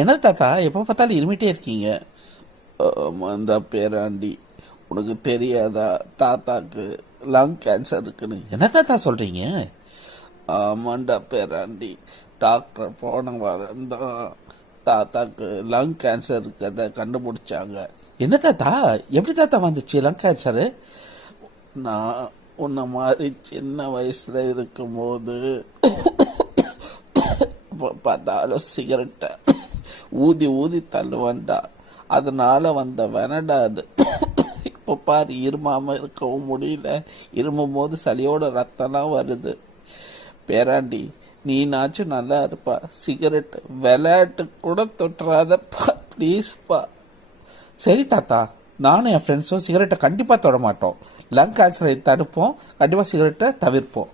என்ன தாத்தா எப்போ பார்த்தாலும் இருமிட்டே இருக்கீங்க? அந்த பேராண்டி, உனக்கு தெரியாதா தாத்தாக்கு லங் கேன்சர் இருக்குன்னு? என்ன தாத்தா சொல்கிறீங்க? ஆமாண்டா பேராண்டி, டாக்டர் போன வாரம் தான் தாத்தாக்கு லங் கேன்சர் இருக்கிறத கண்டுபிடிச்சாங்க. என்ன தாத்தா, எப்படி தாத்தா வந்துச்சு லங் கேன்சரு? நான் உன்ன மாதிரி சின்ன வயசுல இருக்கும்போது பார்த்தாலும் சிகரெட்டை ஊதி ஊதி தள்ளுவேன்டா, அதனால வந்த வெனடா அது. இப்போ பாரு, இருமாம இருக்கவும் முடியல, இருமும் போது சளியோட ரத்தம்லாம் வருது. பேராண்டி, நீனாச்சும் நல்லா இருப்பா, சிகரெட் விளையாட்டு கூட தொட்டுறாதப்பா ப்ளீஸ்ப்பா. சரி தாத்தா, நானும் என் ஃப்ரெண்ட்ஸும் சிகரெட்டை கண்டிப்பாக தொட மாட்டோம். லங் கேன்சரை தடுப்போம், கண்டிப்பாக சிகரெட்டை தவிர்ப்போம்.